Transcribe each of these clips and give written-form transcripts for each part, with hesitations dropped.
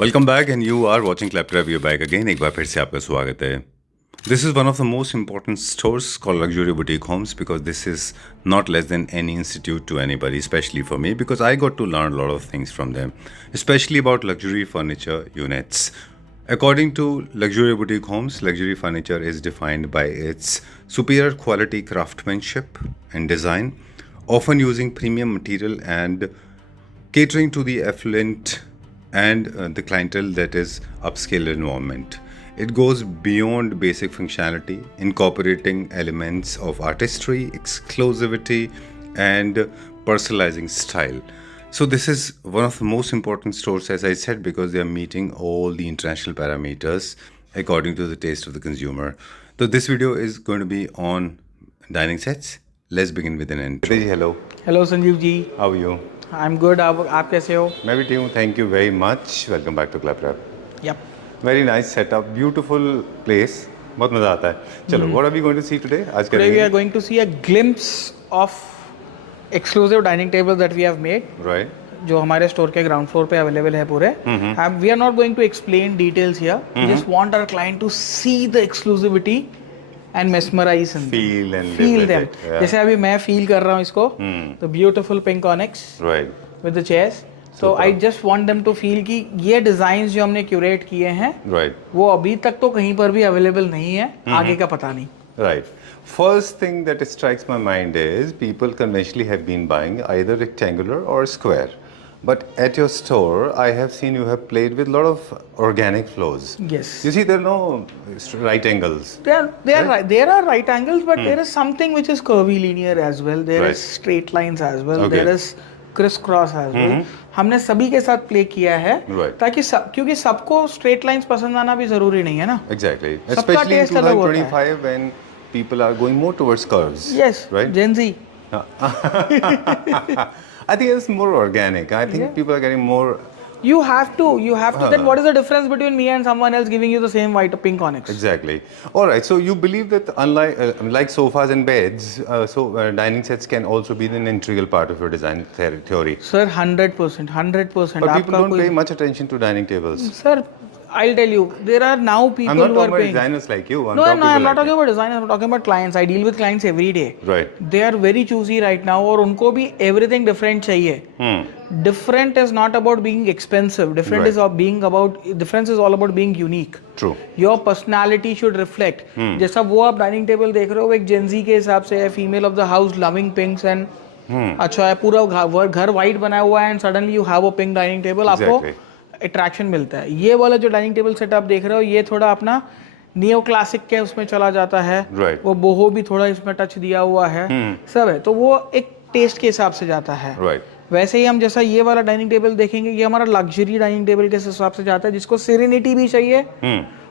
Welcome back and you are watching claptop you back again. एक बार फिर से आपका स्वागत है। This is one of the most important stores called luxury boutique homes because this is not less than any institute to anybody, specially for me because I got to learn lot of things from them, specially about luxury furniture units. According to Luxury Boutique Homes, luxury furniture is defined by its superior quality craftsmanship and design, often using premium material and catering to the affluent and the clientele that is upscale environment. It goes beyond basic functionality, incorporating elements of artistry, exclusivity, and personalizing style. So this is one of the most important stores, as I said, because they are meeting all the international parameters according to the taste of the consumer. So this video is going to be on dining sets. Let's begin with an intro. Hello. Hello Sanjeev ji, How are you? I am good. आप कैसे हो? मैं भी ठीक हूँ, thank you very much. Welcome back to club rap. Yup. Very nice setup, beautiful place, बहुत मज़ा आता है। चलो, what are we going to see today? आज टुडे वी करेंगे are going to see a glimpse of exclusive dining table that we have made, right, जो हमारे store के ग्राउंड फ्लोर पे अवेलेबल है पूरे। We are not going to explain details here, we just want our client to see the exclusivity and mesmerise and feel them. जैसे अभी मैं feel कर रहा हूँ इसको, the beautiful pink onyx right with the chairs. So I just want them to feel कि ये design जो हमने क्यूरेट किए हैं, राइट, वो अभी तक तो कहीं पर भी अवेलेबल नहीं है, आगे का पता नहीं। right. First thing that strikes my mind is people conventionally have been buying either rectangular or square. But at your store, I have seen you have played with a lot of organic flows. Yes. You see, there are no right angles. There are right angles, but there is something which is curvy linear as well. There Right. is straight lines as well. Okay. There is crisscross as well. हमने सभी के साथ play किया है, Right. ताकि क्योंकि सबको straight lines पसंद आना भी जरूरी नहीं है ना। Exactly. सबका Especially in taste अलग होता है। 2025 when people are going more towards curves. Yes. Right? Gen Z. I think it's more organic. I think people are getting more. You have to. Then what is the difference between me and someone else giving you the same white or pink onyx? Exactly. All right. So you believe that unlike like sofas and beds, dining sets can also be an integral part of your design theory. Sir, 100%, 100%. But people don't pay much attention to dining tables. Sir, I'll tell you, there are now people I'm not who talking are about paying. designers like you. No, I'm not talking about designers. I'm talking about clients. I deal with clients every day. Right. They are very choosy right now, और उनको भी everything different चाहिए. Different is not about being expensive. Different is difference is all about being unique. True. Your personality should reflect. जैसा वो आप dining table देख रहे हो, एक Gen Z के हिसाब से है, female of the house, loving पिंक्स and अच्छा है, पूरा घर वाइट बनाया हुआ है, and suddenly you have a pink dining table, आपको अट्रैक्शन मिलता है। ये वाला जो डाइनिंग टेबल सेट आप देख रहे हो, ये थोड़ा अपना नियो क्लासिक के उसमें चला जाता है। Right. वो बोहो भी थोड़ा इसमें टच दिया हुआ है, सब है, तो वो एक टेस्ट के हिसाब से जाता है। Right. वैसे ही हम जैसा ये वाला डाइनिंग टेबल देखेंगे, ये हमारा लग्जरी डाइनिंग टेबल के हिसाब से जाता है, जिसको सेरेनिटी भी चाहिए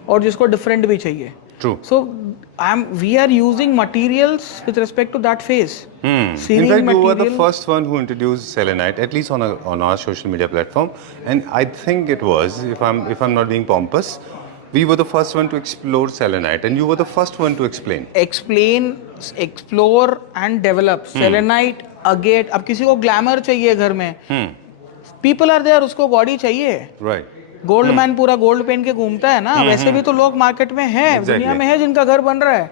और जिसको डिफरेंट भी चाहिए। True. So we are using materials with respect to that phase. In Serene fact, you were the material. first one who introduced selenite, at least on our social media platform, and I think it was, if I'm not being pompous, we were the first one to explore selenite, and you were the first one to explain. Explore and develop. Selenite, agate. अब किसी को glamour चाहिए घर में, people are there, उसको body चाहिए। Right. Gold man पूरा gold पहन के घूमता है ना, वैसे भी तो लोग मार्केट में हैं, दुनिया में है जिनका घर बन रहा है,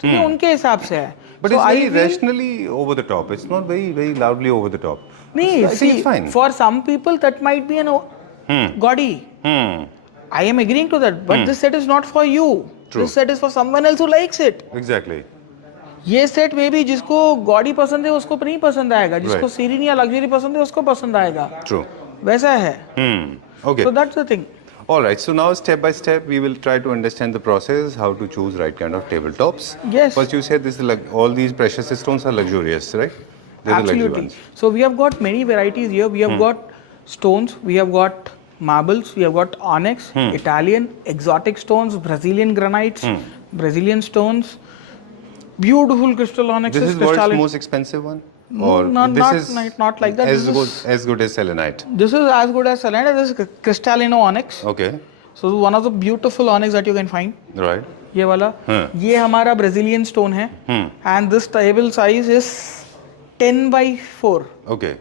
तो ये उनके हिसाब से है। But So it's I very feel- rationally over the top. It's not very loudly over the top. नहीं, I think see, it's fine. for some people that might be an gaudy. I am agreeing to that, but this set is not for you. True. This set is for someone else who likes it. Exactly. ये set में भी जिसको gaudy पसंद है उसको नहीं पसंद आएगा, जिसको Right. सीरीन या लग्जरी पसंद है उसको पसंद आएगा। True. वैसा है। Okay. So that's the thing. All right. So now step by step, we will try to understand the process, how to choose right kind of tabletops. Yes. First, you said this is all these precious stones are luxurious, right? They're the luxury Absolutely. ones. So we have got many varieties here. We have got stones, we have got marbles, we have got onyx, Italian, exotic stones, Brazilian granites, Brazilian stones, beautiful crystal onyxes. This is world's most expensive one? Or not like that. As good as selenite. This is as good as selenite. This is crystallino onyx. Okay. So one of the beautiful onyx that you can find. Right. ये वाला, ये हमारा Brazilian stone है, and this table size is 10 by 4. Okay.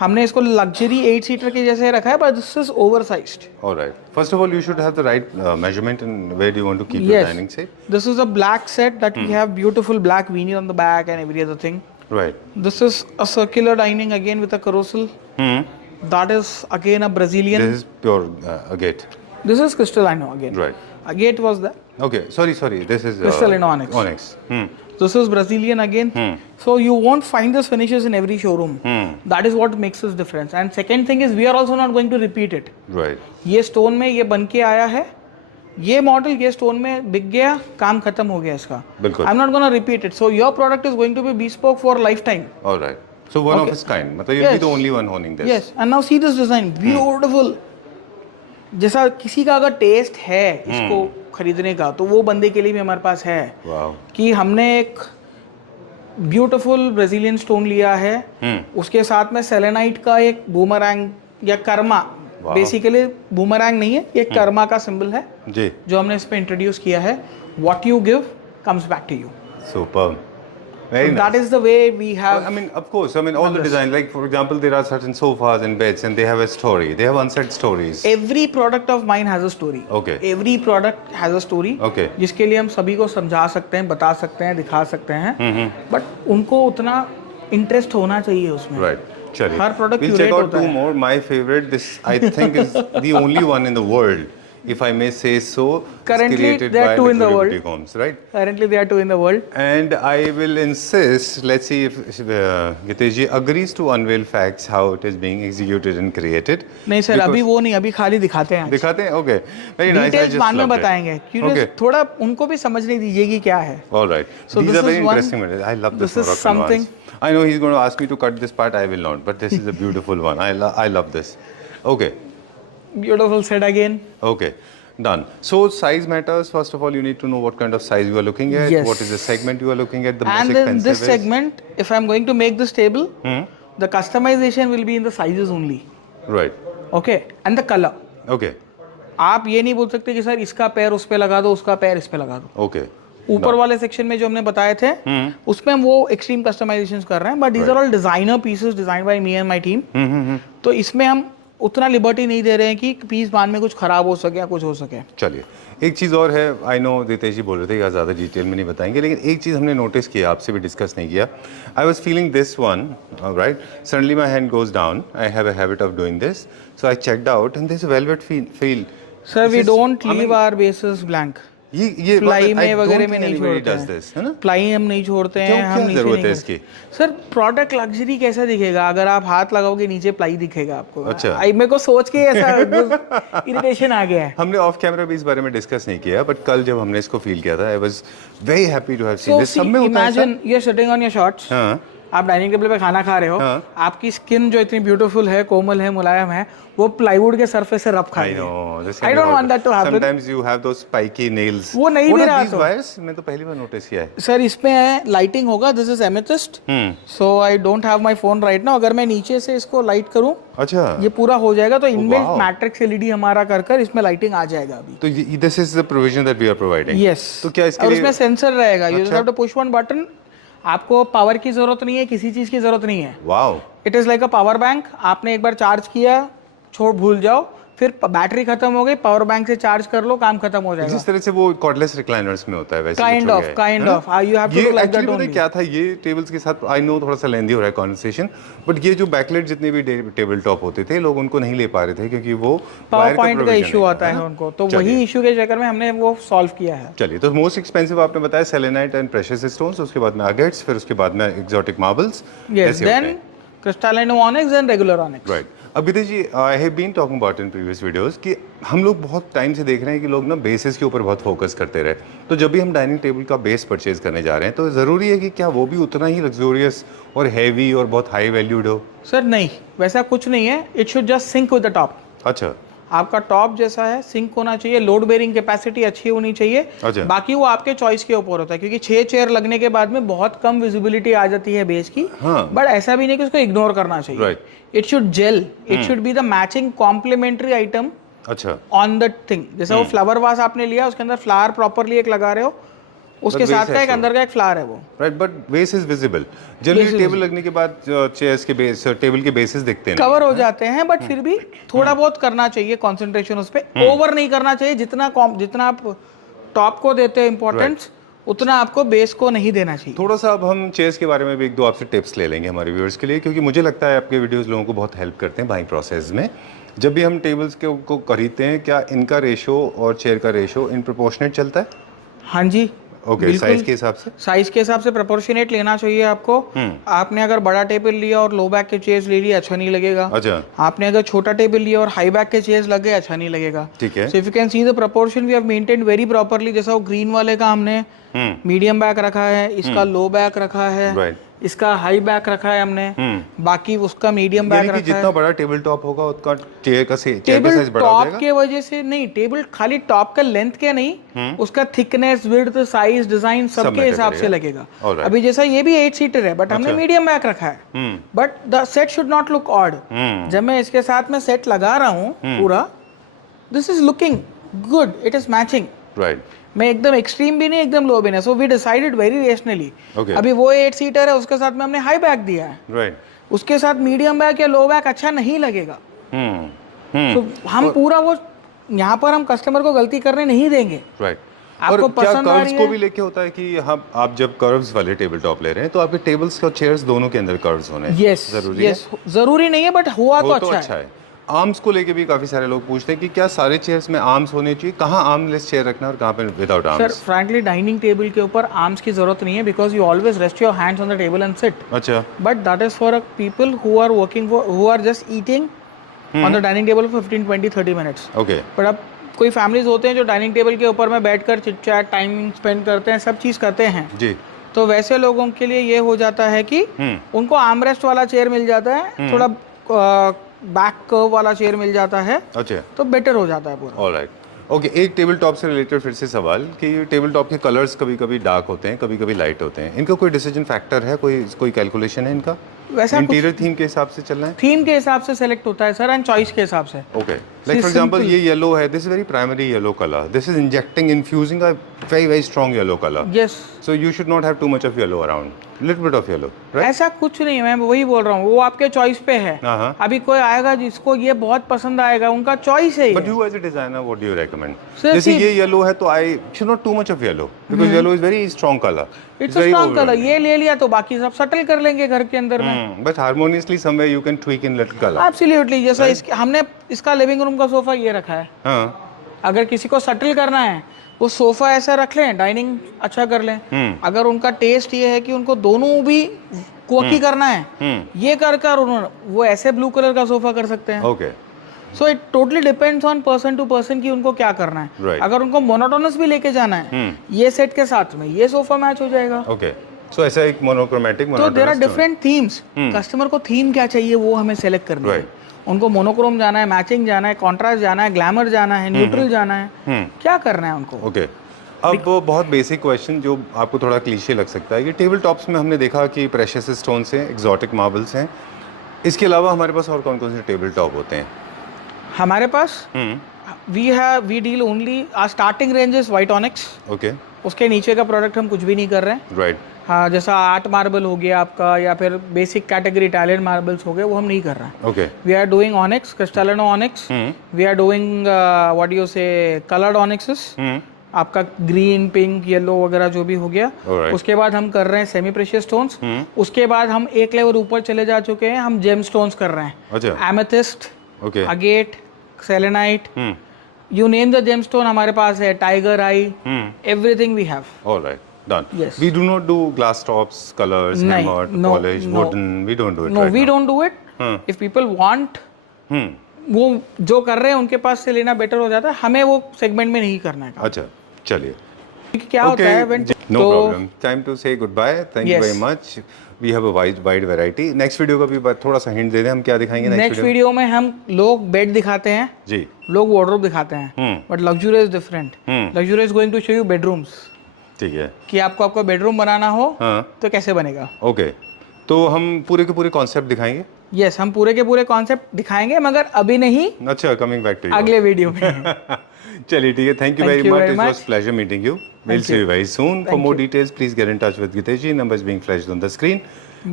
हमने इसको luxury 8 seater के जैसे रखा है, but this is oversized. Alright. First of all, you should have the right measurement and where do you want to keep your dining set. This is a black set that we have beautiful black veneer on the back and every other thing. Right. This is a circular dining again with a carousel. That is again a Brazilian. This is pure agate. This is crystalline again. Right. Agate was that. Okay. Sorry. This is Crystalline onyx. Onyx. This is Brazilian again. So you won't find this finishes in every showroom. That is what makes this difference. And second thing is we are also not going to repeat it. Right. ये stone में ये बन के आया है, ये model ये stone में बिक गया, काम खत्म हो गया इसका. बिल्कुल. I'm not gonna repeat it. So your product is going to be bespoke for lifetime. All right. So one of its kind. मतलब you'll be the only one owning this. Yes. And now see this design, beautiful. जैसा किसी का अगर test है इसको खरीदने का, तो वो बंदे के लिए भी हमारे पास है. Wow. कि हमने एक ब्यूटीफुल ब्राजीलियन स्टोन लिया है, उसके साथ में सेलेनाइट का एक बूमरैंग या कर्मा, बेसिकली बूमरैंग नहीं है, ये कर्मा का सिंबल है जी, जो हमने इस पे इंट्रोड्यूस किया है. What you give comes back to you. Superb. Very nice. That is the way we have. I mean, of course. I mean, all the design. Like for example, there are certain sofas and beds, and they have a story. They have unsaid stories. Every product of mine has a story. Okay. Every product has a story. Okay. जिसके लिए हम सभी को समझा सकते हैं, बता सकते हैं, दिखा सकते हैं. बट उनको उतना इंटरेस्ट होना चाहिए उसमें. Right. चलिए. हर product We'll check curate out होता two है. more. My favorite. This I think is the only one in the world, if I may say so. Currently, created there are by two in the Luxury world. Boutique Homes, right? Currently there are two in the world. And I will insist. Let's see if Gitesh ji agrees to unveil facts how it is being executed and created. नहीं sir, अभी वो नहीं, अभी खाली दिखाते हैं. दिखाते हैं. Okay. Very nice. I details just बाद में loved it. बताएंगे, क्योंकि Okay. थोड़ा उनको भी समझने दीजिए कि क्या है. All right. So These this are very is one- interesting. I love this this is Moroccan something- ones. I know he's going to ask me to cut this part. I will not. But this is a beautiful one. I love this. Okay. Beautiful set again. Okay. Done. So size matters. First of all, you need to know what kind of size you are looking at. Yes. What is the segment you are looking at. The And most in expensive this segment, if I'm going to make this table, the customization will be in the sizes only. Right. Okay. And the color. Okay. आप ये नहीं बोल सकते कि sir इसका पैर उस पे लगा दो, उसका पैर इस पे लगा दो. Okay. ऊपर वाले सेक्शन में जो हमने बताए थे, उसमें हम वो एक्सट्रीम कस्टमाइजेशंस कर रहे हैं, but these are all designer pieces design by me and my team. तो इसमें हम उतना लिबर्टी नहीं दे रहे हैं कि पीस बाद में कुछ खराब हो सके या कुछ हो सके. चलिए, एक चीज़ और है. आई नो रितेश जी बोल रहे थे कि ज़्यादा डिटेल में नहीं बताएंगे, लेकिन एक चीज़ हमने नोटिस किया, आपसे भी डिस्कस नहीं किया. I was feeling this one, right. Suddenly my hand goes down. I have a habit of doing this, so I checked out and this velvet feel. Sir we don't leave our basis blank. ये ply में वगैरह में नहीं छोड़ते does this, है ना? हैं. Ply हम नहीं छोड़ते हैं. हम नीचे जरूरत नहीं है करते. इसकी? सर प्रोडक्ट लग्जरी कैसा दिखेगा अगर आप हाथ लगाओगे नीचे प्लाई दिखेगा आपको. अच्छा. मेरे को सोच के ऐसा इरिटेशन आ गया है. हमने ऑफ कैमरा भी इस बारे में डिस्कस नहीं किया, बट कल जब हमने इसको फील किया था, I was very happy to have seen this. सब में होता है. Imagine you are sitting on your shorts. हाँ. आप डाइनिंग टेबल पे खाना खा रहे हो. हाँ. आपकी स्किन जो इतनी ब्यूटीफुल है, कोमल है, मुलायम है, वो प्लाईवुड के सरफेस से रब खा I रही है. know. This I can be don't want horrible. that to happen. Sometimes you have those spiky nails. वो नहीं What दे are रहा these तो. wires? मैं तो पहली बार नोटिस किया है. सर इसमें है लाइटिंग होगा. This is amethyst. So I don't have my phone right now. अगर मैं नीचे से इसको लाइट करूं, अच्छा. ये पूरा हो जाएगा, तो इनबिल्ट wow. मैट्रिक्स एलईडी हमारा कर इसमें लाइटिंग आ जाएगा अभी. तो this is the provision that we are providing. Yes. तो क्या इसके और लिए उसमें सेंसर रहेगा. You just have to push one button. आपको पावर की जरूरत नहीं है, किसी चीज की जरूरत नहीं है. Wow. It is like a power bank. आपने एक बार चार्ज किया, छोड़ भूल जाओ, फिर बैटरी खत्म हो गई, पावर बैंक से चार्ज कर लो, काम खत्म हो जाएगा. जिस तरह से वो कॉर्डलेस रिक्लाइनर्स में होता है वैसे kind of you have to do like that only. Only. क्या था ये टेबल्स के साथ, आई नो थोड़ा सा लेंदी हो रहा है कॉन्वर्सेशन, बट ये जो बैकलाइट जितने भी टेबल टॉप होते थे, लोग उनको नहीं ले पा रहे थे क्योंकि वो पावर पॉइंट का इशू आता है उनको. तो वही इशू के चक्कर में हमने वो सॉल्व किया है. चलिए, तो मोस्ट एक्सपेंसिव आपने बताया सेलेनाइट एंड प्रेशियस स्टोन्स, उसके बाद में अगेट्स, फिर उसके बाद में exotic marbles. Yes. Then crystalline onyx and regular onyx. Right. अब Girish ji, I have been talking about in previous videos कि हम लोग बहुत टाइम से देख रहे हैं कि लोग ना बेसिस के ऊपर बहुत फोकस करते रहे. तो जब भी हम डाइनिंग टेबल का बेस परचेज करने जा रहे हैं, तो ज़रूरी है कि क्या वो भी उतना ही लग्जोरियस और हैवी और बहुत हाई वैल्यूड हो? सर नहीं, वैसा कुछ नहीं है. It should just sync with the top. अच्छा. आपका टॉप जैसा है, सिंक होना चाहिए, लोड बेरिंग कैपेसिटी अच्छी होनी चाहिए. अच्छा. बाकी वो आपके चॉइस के ऊपर होता है, क्योंकि 6 चेयर लगने के बाद में बहुत कम विजिबिलिटी आ जाती है बेस की. हाँ. बट ऐसा भी नहीं कि उसको इग्नोर करना चाहिए. Right. It should gel. It should be the matching complementary item अच्छा. On the thing. जैसा वो फ्लावर वास आपने लिया, उसके अंदर फ्लावर प्रॉपरली एक लगा रहे हो, उसके But साथ vase का है एक so. अंदर का एक फ्लावर है वो। Right, but base is visible. Base generally is table लगने के बाद चेयर्स के बेस, टेबल के बेसिस दिखते हैं कवर हो जाते हैं, बट फिर भी थोड़ा बहुत करना चाहिए कंसंट्रेशन उस पे, ओवर नहीं करना चाहिए। जितना आप टॉप को देते हो इंपॉर्टेंस, उतना आपको बेस को नहीं देना चाहिए। थोड़ा सा अब हम चेयर्स के बारे में भी एक दो आपसे टिप्स ले लेंगे हमारे व्यूअर्स के लिए, क्योंकि मुझे लगता है आपके वीडियोस लोगों को बहुत हेल्प करते हैं बाइंग प्रोसेस में। जब भी हम टेबल्स को खरीदते हैं, क्या इनका रेशो और चेयर का रेशो इन प्रोपोर्शनेट चलता है? हाँ जी, ओके, साइज के हिसाब से? साइज के हिसाब से प्रोपोर्शनेट लेना चाहिए आपको। आपने अगर बड़ा टेबल लिया और लो बैक के चेयर्स ले लिया, अच्छा नहीं लगेगा। अच्छा, आपने अगर छोटा टेबल लिया और हाई बैक के चेयर्स लगे, अच्छा नहीं लगेगा। ठीक है। So if you can see the proportion we have maintained very properly. जैसा वो ग्रीन वाले का हमने मीडियम बैक रखा है, इसका लो बैक रखा है, राइट, इसका हाई बैक रखा है हमने, बाकी उसका मीडियम बैक यानी कि रखा है। जितना बड़ा टेबल टॉप होगा उतना चेयर का टेबल साइज बड़ा हो टॉप जाएगा। के वजह से नहीं, टेबल खाली टॉप का लेंथ के नहीं, उसका थिकनेस, विड्थ, साइज, डिजाइन सब सबके matter हिसाब से करेगा। लगेगा। Alright. अभी जैसा ये भी 8 सीटर है, बट हमने अच्छा। मीडियम बैक रखा है, but the set should not look odd. जब मैं इसके साथ में सेट लगा रहा हूँ पूरा, this is looking good, it is matching. Right, मैं एकदम एक्सट्रीम भी नहीं, एकदम लो भी नहीं। So we decided very rationally. Okay. अभी वो 8 सीटर है, उसके साथ में हमने हाई बैक दिया है, राइट, उसके साथ मीडियम बैक या लो बैक अच्छा नहीं लगेगा। तो हम पूरा वो, यहाँ पर हम कस्टमर को गलती करने नहीं देंगे। राइट। आपको और क्या पसंद आ कर्व्स रही को है? भी लेके होता है कि हम, आप जब कर्व्स वाले टेबल टॉप ले रहे हैं तो आपके टेबल्स और चेयर्स दोनों के अंदर कर्व्स होने यस, जरूरी है? जरूरी नहीं है, बट हुआ तो वो अच्छा है। आर्म्स को लेके भी काफी सारे लोग पूछते हैं कि क्या सारे चेयर्स में आर्म्स होने चाहिए, कहाँ आर्मलेस चेयर रखना और कहाँ पे without sir arms? Frankly dining table के ऊपर आर्म्स की जरूरत नहीं है, because you always rest your hands on the table and sit. अच्छा, but that is for people who are working, who are just eating on the dining table for 15, 20, 30 minutes. Okay, but अब कोई families होते हैं जो dining table के ऊपर में बैठकर चिट चैट, टाइमिंग स्पेंड करते हैं, सब चीज़ करते हैं जी, तो वैसे लोगों के लिए ये हो जाता है कि उनको आर्मरेस्ट वाला चेयर मिल जाता है, थोड़ा बैक कर्व वाला चेयर मिल जाता है, अच्छा, तो बेटर हो जाता है पूरा। ऑलराइट। ओके, एक टेबल टॉप से रिलेटेड फिर से सवाल कि टेबल टॉप के कलर्स कभी कभी डार्क होते हैं, कभी कभी लाइट होते हैं, इनका कोई डिसीजन फैक्टर है, कोई कैलकुलेशन है इनका? वैसा इंटीरियर थीम के हिसाब से चलना है? थीम के हिसाब से सेलेक्ट होता है सर, एंड चॉइस के हिसाब से। ओके, लाइक फॉर एग्जांपल ये येलो है, this is very primary yellow colour, this is injecting, infusing a very strong yellow colour. Yes, So you should not have too much of yellow around. Little bit of yellow, right? ऐसा कुछ नहीं है, मैं वही बोल रहा हूँ, वो आपके चॉइस पे है। हाँ। अभी कोई आएगा जिसको ये बहुत पसंद आएगा, उनका चॉइस है ये। But you as a designer, what do you recommend? Sir, जैसे see- ये येलो है तो I should not too much of yellow because yellow is very strong color. It's a strong colour, ये ले लिया तो बाकी सब सटल कर लेंगे घर के अंदर में। But harmoniously somewhere you can tweak in little color. Absolutely, जैसा इसके हमने इसका लिविंग रूम का सोफा ये रखा है, हाँ, अगर किसी को सटल करना है वो सोफा ऐसा रख लें, डाइनिंग अच्छा कर लें। अगर उनका टेस्ट ये है कि उनको दोनों भी कोकी करना है, ये कर उन्होंने वो ऐसे ब्लू कलर का सोफा कर सकते हैं। okay, so it totally depends on person to person कि उनको क्या करना है। Right. अगर उनको मोनोटोनस भी लेके जाना है, ये सेट के साथ में ये सोफा मैच हो जाएगा। okay. So ऐसा एक मोनोक्रोमैटिक, तो there are different themes, customer को थीम क्या चाहिए वो हमें सेलेक्ट करना है। उनको मोनोक्रोम जाना है, मैचिंग जाना है, कॉन्ट्रास्ट जाना है, ग्लैमर जाना है, न्यूट्रल जाना है, क्या करना है उनको। ओके, अब वो बहुत बेसिक क्वेश्चन जो आपको थोड़ा क्लीशे लग सकता है कि टेबल टॉप्स में हमने देखा कि प्रेशियस स्टोन्स हैं, एक्सोटिक मार्बल्स हैं, इसके अलावा हमारे पास और कौन कौन से टेबल टॉप होते हैं? हमारे पास we deal only, our starting range is white onyx. Okay, उसके नीचे का प्रोडक्ट हम कुछ भी नहीं कर रहे हैं। राइट, हाँ, जैसा आर्ट मार्बल हो गया आपका, या फिर बेसिक कैटेगरी इटालियन मार्बल्स हो गए, वो हम नहीं कर रहे हैं। Okay, we are doing onyx, crystallino onyx, we are doing what you say coloured onyxes, आपका ग्रीन, पिंक, येलो वगैरह जो भी हो गया। Alright. उसके बाद हम कर रहे हैं सेमी प्रेशियस स्टोन्स। उसके बाद हम एक लेवल ऊपर चले जा चुके हैं, हम जेम स्टोन्स कर रहे हैं। अच्छा, amethyst, okay, agate, selenite, you name the gemstone हमारे पास है, tiger eye, everything we have. Alright, done. Yes. We do not do glass tops, colors, नहीं, hammered, no, polished, no. wooden. We don't do it no right we now. Don't do it. If people want, वो जो कर रहे हैं उनके पास से लेना better हो जाता है, हमें वो सेगमेंट में नहीं करना है काम। अच्छा, चलिए। क्योंकि क्या होता है when- No तो problem. Time to say goodbye. Thank you Yes. very much. We have a wide variety. Next video का भी थोड़ा सा हिंट दे दें, हम क्या दिखाएंगे नेक्स्ट नेक्स्ट वीडियो में हम लोग बेड दिखाते हैं, जी, लोग वार्डरोब दिखाते हैं, but luxury is different. Luxury is going to show you bedrooms, ठीक है, कि आपको बेडरूम बनाना हो हाँ, तो कैसे बनेगा। ओके। तो हम पूरे के पूरे कॉन्सेप्ट दिखाएंगे. यस, हम पूरे के पूरे कॉन्सेप्ट दिखाएंगे, मगर अभी नहीं, अच्छा, कमिंग बैक टू यू अगले वीडियो में. चलिए ठीक है. Thank you Thank very you much. very it was much. Pleasure meeting you. We'll Thank see you. you very soon. For Thank more you. details, please get in touch with Gitesh ji. Numbers being flashed on the screen.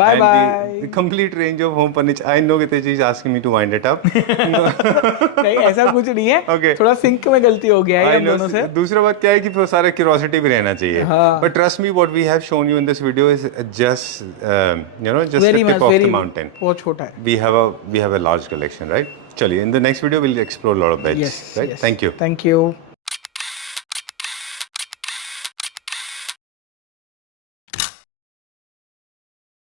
Bye And bye. The complete range of home furniture. I know Gitesh ji is asking me to wind it up. नहीं, ऐसा कुछ नहीं है. Okay. थोड़ा sink में गलती हो गया है I हम know. दोनों से. दूसरा बात क्या है कि फिर सारा क्यूरोसिटी भी रहना चाहिए. हाँ. But trust me, what we have shown you in this video is just just Very the much, tip of very the mountain. बहुत छोटा है. We have a large collection, right? चलिए, in the next video we'll explore a lot of beds, Yes, right? yes. Thank you. Thank you.